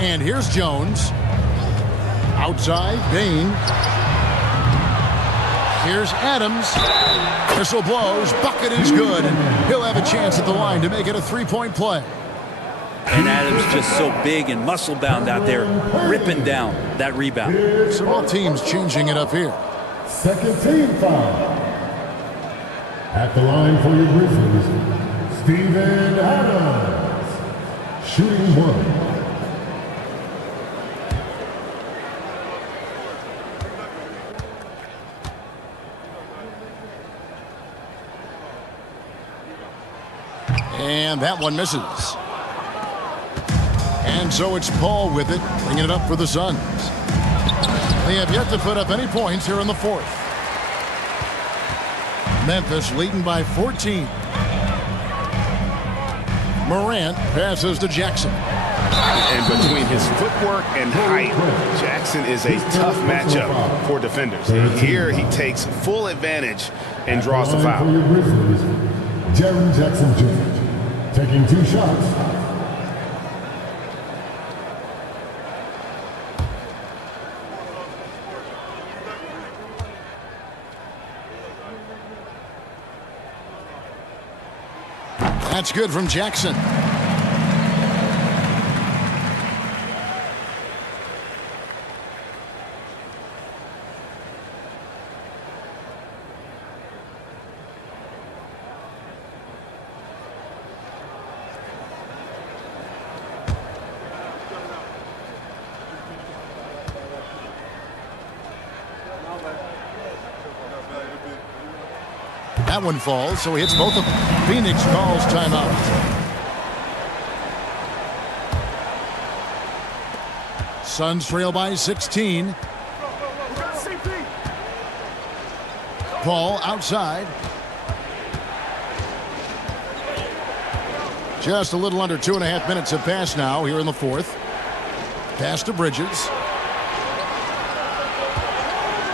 And here's Jones. Outside, Payne. Here's Adams. Whistle blows. Bucket is good. And he'll have a chance at the line to make it a 3-point play. And Adams just so big and muscle-bound out there, ripping down that rebound. So all teams changing it up here. Second team foul. At the line for your Grizzlies, Steven Adams. Shooting 1. And that one misses. And so it's Paul with it, bringing it up for the Suns. They have yet to put up any points here in the fourth. Memphis leading by 14. Morant passes to Jackson. And between his footwork and height, Jackson is a tough matchup for defenders. And here he takes full advantage and draws the foul. Jaren Jackson Jr. taking 2 shots. That's good from Jackson. That one falls, so he hits both of them. Phoenix calls timeout. Suns trail by 16. Paul outside. Just a little under 2.5 minutes have passed now here in the fourth. Pass to Bridges.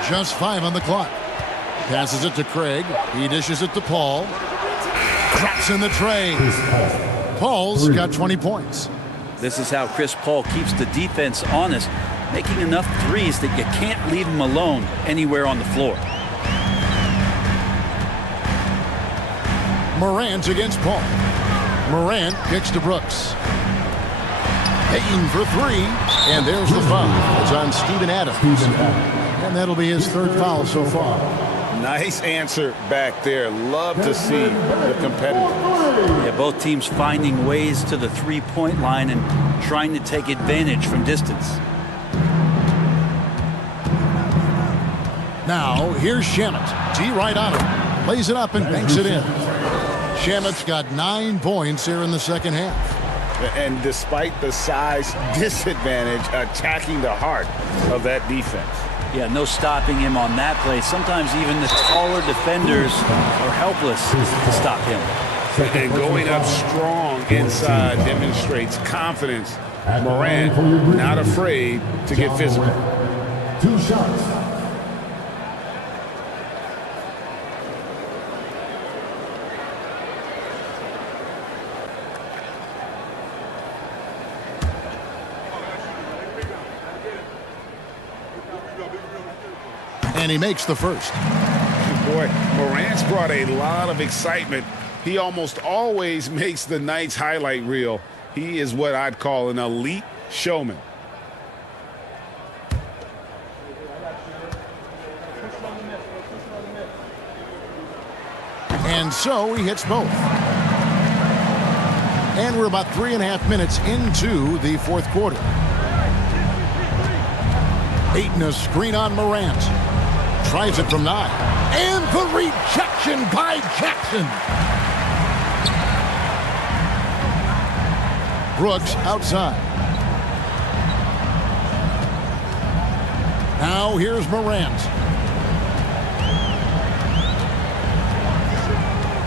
Just 5 on the clock. Passes it to Craig. He dishes it to Paul. Drops in the tray. Paul's got 20 points. This is how Chris Paul keeps the defense honest, making enough threes that you can't leave him alone anywhere on the floor. Morant against Paul. Morant kicks to Brooks. Payton for 3, and there's the foul. It's on Steven Adams. And that'll be his 3rd foul so far. Nice answer back there. Love to see the competitiveness. Yeah, both teams finding ways to the three-point line and trying to take advantage from distance. Now, here's Shamet. D right on him. Lays it up and banks it in. Shamet's got 9 points here in the second half. And despite the size disadvantage, attacking the heart of that defense. Yeah, no stopping him on that play. Sometimes even the taller defenders are helpless to stop him. And going up strong inside demonstrates confidence. Morant not afraid to get physical. 2 shots. And he makes the first. Boy, Morant's brought a lot of excitement. He almost always makes the night's highlight reel. He is what I'd call an elite showman. And so he hits both. And we're about 3.5 minutes into the fourth quarter. Payton a screen on Morant. Tries it from 9. And the rejection by Jackson. Brooks outside. Now here's Morant.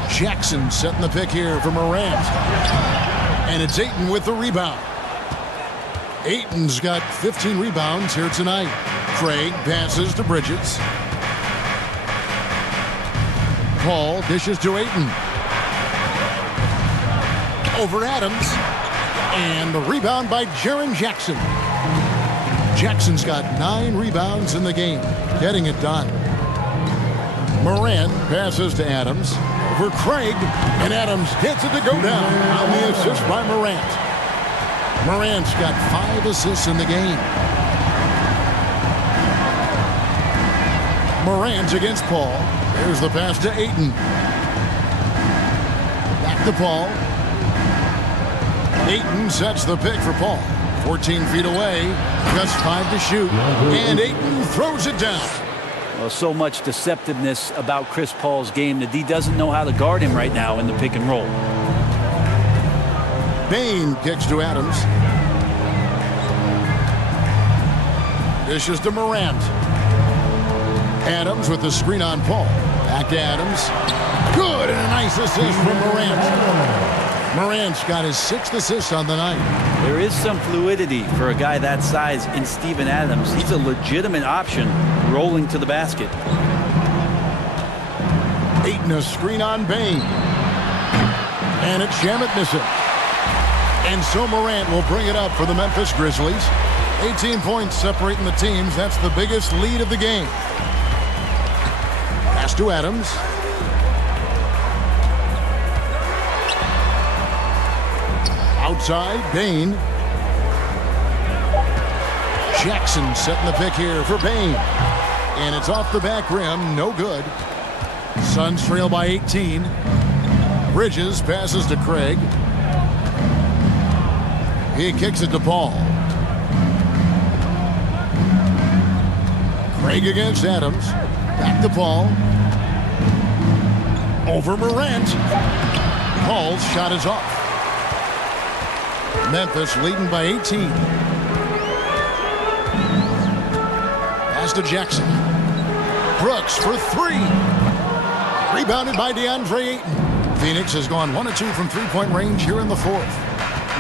Jackson setting the pick here for Morant. And it's Ayton with the rebound. Ayton's got 15 rebounds here tonight. Craig passes to Bridges. Paul dishes to Ayton. Over Adams. And the rebound by Jaren Jackson. Jackson's got 9 rebounds in the game, getting it done. Morant passes to Adams. Over Craig. And Adams gets it to go down on the assist by Morant. Morant's got 5 assists in the game. Morant against Paul. There's the pass to Ayton. Back to Paul. Ayton sets the pick for Paul. 14 feet away. Just 5 to shoot. And Ayton throws it down. Well, so much deceptiveness about Chris Paul's game that he doesn't know how to guard him right now in the pick and roll. Bain kicks to Adams. Dishes to Morant. Adams with the screen on Paul. Back to Adams. Good, and a nice assist from Morant. Morant's got his 6th assist on the night. There is some fluidity for a guy that size in Steven Adams. He's a legitimate option rolling to the basket. Ayton a screen on Bain. And it's Shamet missing. And so Morant will bring it up for the Memphis Grizzlies. 18 points separating the teams. That's the biggest lead of the game. Pass to Adams. Outside, Bain. Jackson setting the pick here for Bain. And it's off the back rim. No good. Suns trail by 18. Bridges passes to Craig. He kicks it to Paul. Craig against Adams. Back to Paul. Over Morant. Paul's shot is off. Memphis leading by 18. Pass to Jackson. Brooks for 3. Rebounded by DeAndre Ayton. Phoenix has gone 1 of 2 from three-point range here in the fourth.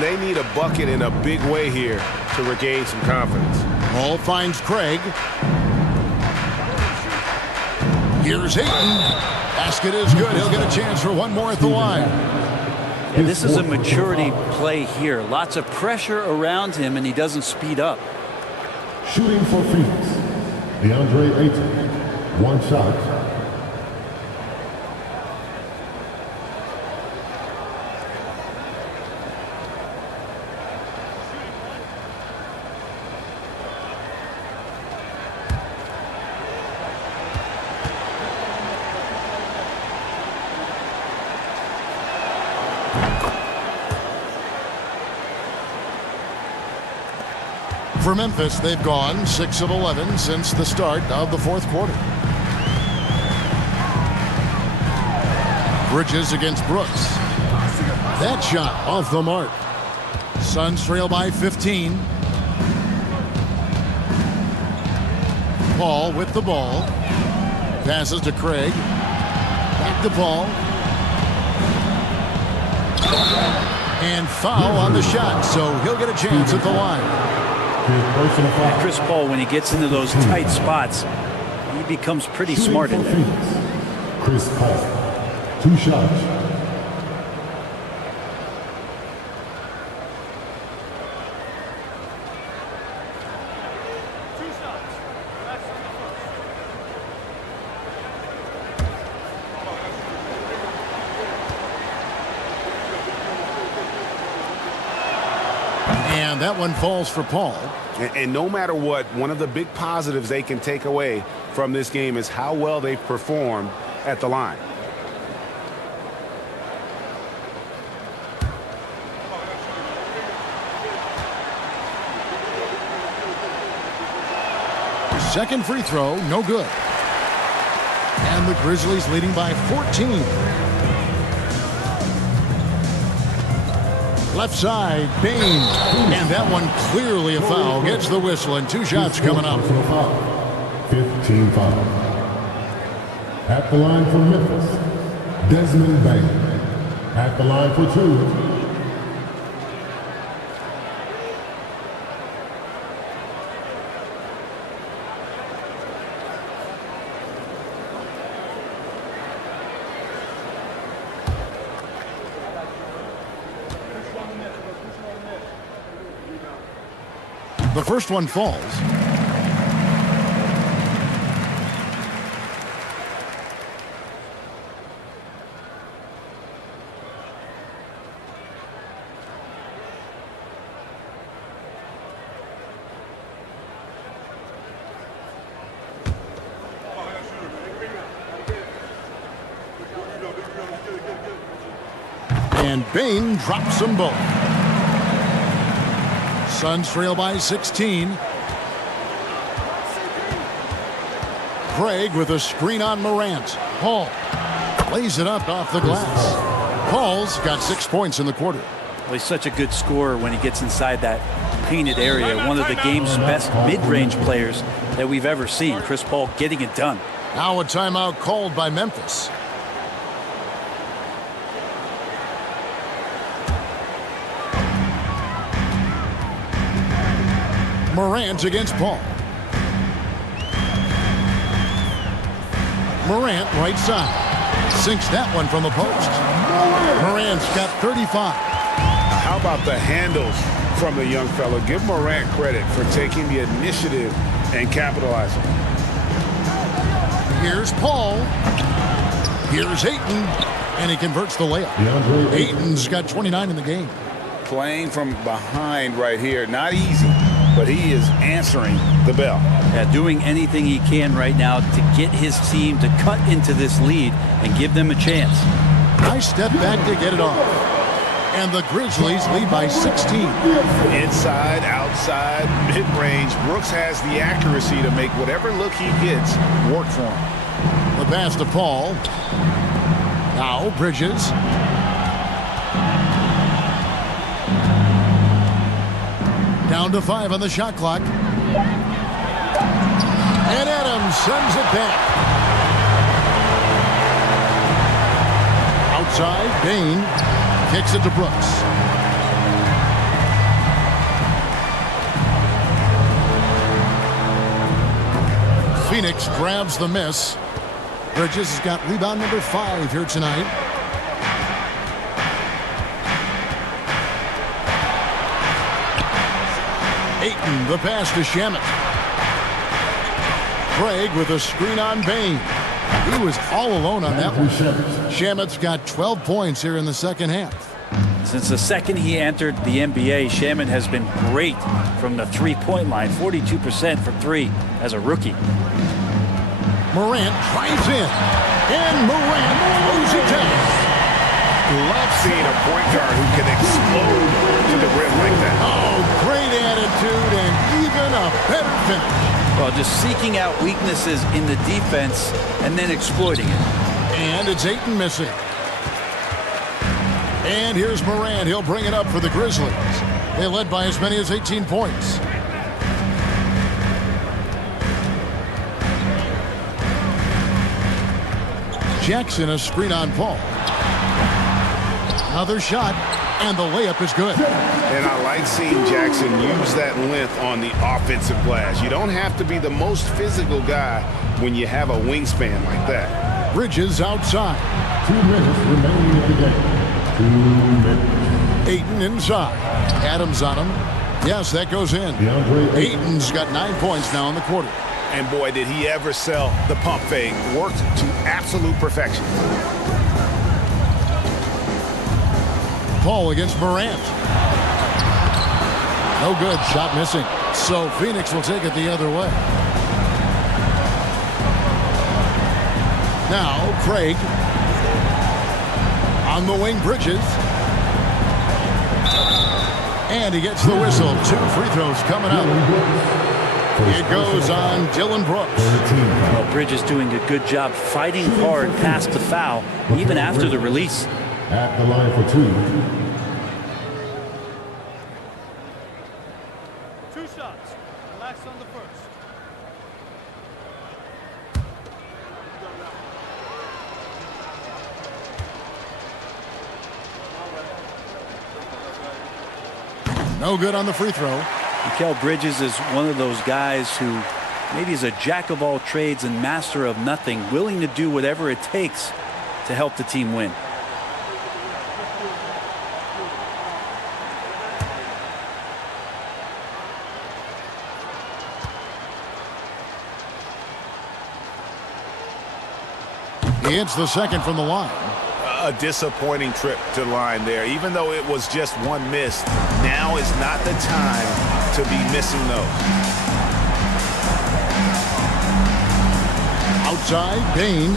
They need a bucket in a big way here to regain some confidence. Ball finds Craig. Here's Hayton. Basket is good. He'll get a chance for one more at the line. Yeah, this is a maturity play here. Lots of pressure around him, and he doesn't speed up. Shooting for Phoenix, DeAndre Ayton. One shot. For Memphis, they've gone 6 of 11 since the start of the fourth quarter. Bridges against Brooks. That shot off the mark. Suns trail by 15. Paul with the ball. Passes to Craig. Back to Paul. And foul on the shot, so he'll get a chance at the line. Chris Paul, when he gets into those tight spots, he becomes pretty smart in there. Chris Paul, 2 shots. And that one falls for Paul. And no matter what, one of the big positives they can take away from this game is how well they've performed at the line. Second free throw, no good. And the Grizzlies leading by 14. Left side, Bain. And that one clearly a foul. Gets the whistle, and 2 shots coming up. 15 foul. At the line for Memphis, Desmond Bain. At the line for 2. The first one falls. And Bain drops them both. Suns trail by 16. Craig with a screen on Morant. Paul lays it up off the glass. Paul's got 6 points in the quarter. Well, he's such a good scorer when he gets inside that painted area. One of the game's best mid-range players that we've ever seen. Chris Paul getting it done. Now a timeout called by Memphis. Morant against Paul. Morant right side. Sinks that one from the post. Morant's got 35. How about the handles from the young fellow? Give Morant credit for taking the initiative and capitalizing. Here's Paul. Here's Ayton. And he converts the layup. Ayton's got 29 in the game. Playing from behind right here. Not easy, but he is answering the bell. Yeah, doing anything he can right now to get his team to cut into this lead and give them a chance. Nice step back to get it off. And the Grizzlies lead by 16. Inside, outside, mid-range. Brooks has the accuracy to make whatever look he gets work for him. The pass to Paul. Now Bridges. Down to 5 on the shot clock. And Adams sends it back. Outside, Bain kicks it to Brooks. Phoenix grabs the miss. Bridges has got rebound number 5 here tonight. Ayton, the pass to Shamet. Craig with a screen on Bain. He was all alone on that one. Shamet's got 12 points here in the second half. Since the second he entered the NBA, Shamet has been great from the three-point line, 42% for three as a rookie. Morant drives in, and Morant throws it down. Love seeing a point guard who can explode to the rim like that. Oh, great attitude and even a better finish. Well, just seeking out weaknesses in the defense and then exploiting it. And it's Ayton missing. And here's Morant. He'll bring it up for the Grizzlies. They led by as many as 18 points. Jackson, a screen on Paul. Another shot, and the layup is good. And I like seeing Jackson use that length on the offensive glass. You don't have to be the most physical guy when you have a wingspan like that. Bridges outside. 2 minutes remaining in the game. 2 minutes. Ayton inside. Adams on him. Yes, that goes in. Ayton's got 9 points now in the quarter. And boy, did he ever sell the pump fake. Worked to absolute perfection. Paul against Morant. No good. Shot missing. So Phoenix will take it the other way. Now Craig. On the wing, Bridges. And he gets the whistle. 2 free throws coming up. It goes on Dylan Brooks. Well, Bridges doing a good job fighting hard past the foul, even after the release. At the line for 2. 2 shots. Relax on the first. No good on the free throw. Mikal Bridges is one of those guys who maybe is a jack of all trades and master of nothing, willing to do whatever it takes to help the team win. He hits the second from the line. A disappointing trip to the line there. Even though it was just one miss, now is not the time to be missing those. Outside, Bain.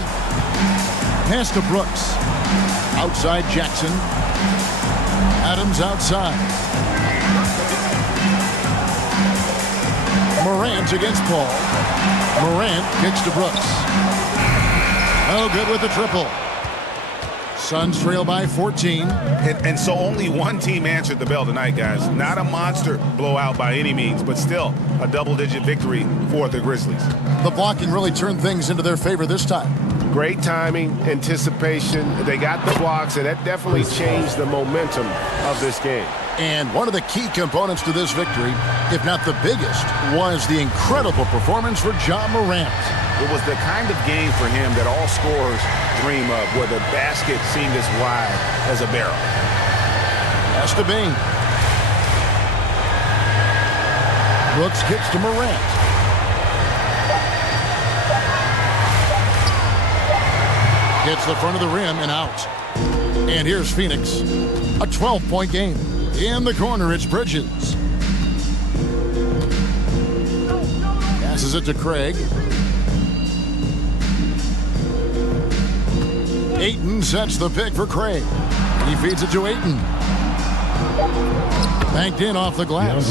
Pass to Brooks. Outside, Jackson. Adams outside. Morant against Paul. Morant kicks to Brooks. Oh, good with the triple. Suns trail by 14. And so only one team answered the bell tonight, guys. Not a monster blowout by any means, but still a double-digit victory for the Grizzlies. The blocking really turned things into their favor this time. Great timing, anticipation. They got the blocks, and that definitely changed the momentum of this game. And one of the key components to this victory, if not the biggest, was the incredible performance for Ja Morant. It was the kind of game for him that all scorers dream of, where the basket seemed as wide as a barrel. Pass to Bain. Brooks kicks to Morant. Hits the front of the rim and out. And here's Phoenix. A 12-point game. In the corner, it's Bridges. Passes it to Craig. Ayton sets the pick for Craig. He feeds it to Ayton. Banked in off the glass.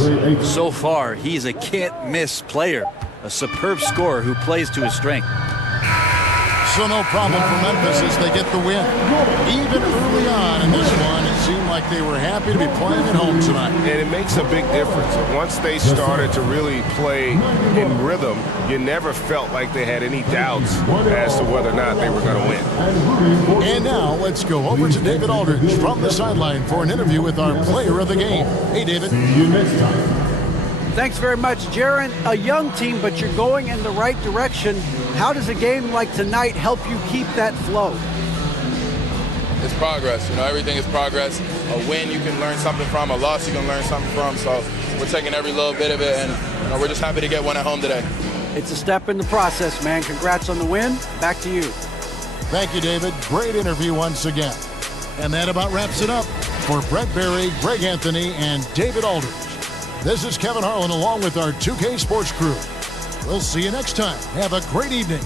So far, he's a can't-miss player. A superb scorer who plays to his strength. So no problem for Memphis as they get the win. Even early on in this one, it's seemed like they were happy to be playing at home tonight. And it makes a big difference. Once they started to really play in rhythm, you never felt like they had any doubts as to whether or not they were going to win. And now let's go over to David Aldridge from the sideline for an interview with our player of the game. Hey, David. See you next time. Thanks very much, Jaron. A young team, but you're going in the right direction. How does a game like tonight help you keep that flow? It's progress. You know, everything is progress. A win you can learn something from, a loss you can learn something from. So we're taking every little bit of it, and you know, we're just happy to get one at home today. It's a step in the process, man. Congrats on the win. Back to you. Thank you, David. Great interview once again. And that about wraps it up for Brett Berry, Greg Anthony, and David Aldridge. This is Kevin Harlan along with our 2K Sports crew. We'll see you next time. Have a great evening.